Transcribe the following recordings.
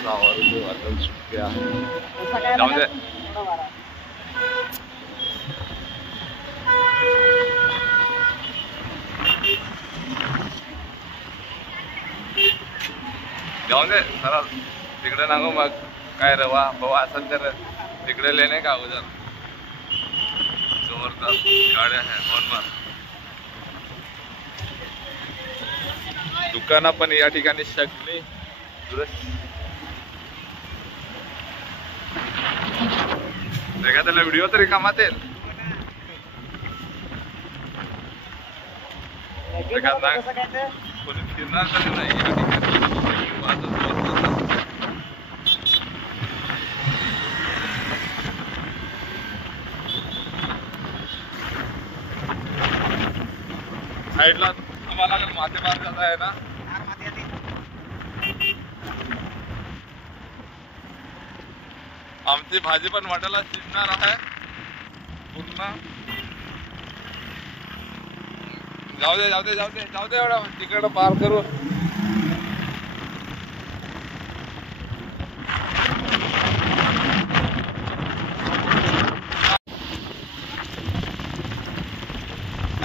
फ्लावर वादल छुप गया है। जाऊ दे। जाऊन दे सरळ तिकडे नागो मग काय रवा बवा असेल तर तिकडे लेणे का उधर जोरदार गाड्या है हॉर्न मार। दुकानं पण या ठिकाणी सगळी दुरुस्त। एखाद्याला व्हिडिओ तरी कामात येईल। कोणी फिरणार तरी नाही या ठिकाणी वाजत साईडला आम्हाला माथे मार जात आहे ना। आमची भाजी पण वाटायला शिजणार आहे पूर्ण। जाऊ दे जाऊ दे जाऊ दे जाऊ दे एवढा तिकडं पार करू।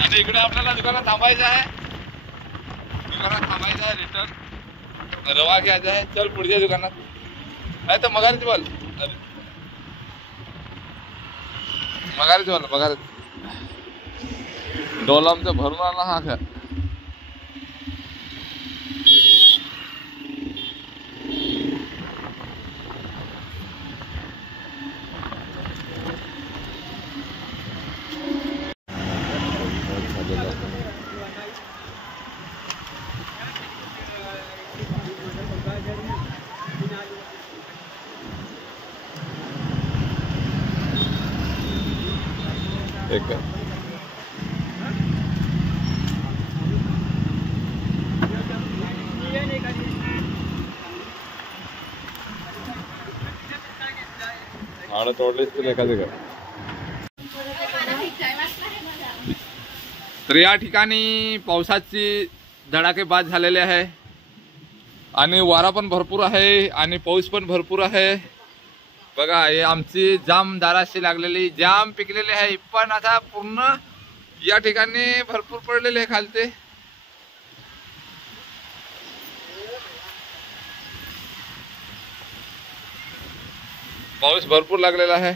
आणि इकडे आपल्याला दुकानात थांबायचं आहे। दुकानात थांबायचं आहे रिटर्न रवा घ्यायचा आहे। चल पुढच्या दुकानात नाही तर मगारीच बोल मगारीच बोल मगारीच डोला आमचा भरून आला हा का। एक आड तोडलीच तर एखादी का। तर या ठिकाणी पावसाची धडाकेबाज झालेले आहे आणि वारा पण भरपूर आहे आणि पाऊस पण भरपूर आहे। बघा हे आमची जाम दाराशी लागलेली जाम पिकलेली आहे पण आता पूर्ण या ठिकाणी भरपूर पडलेले आहे खालते। पाऊस भरपूर लागलेला आहे।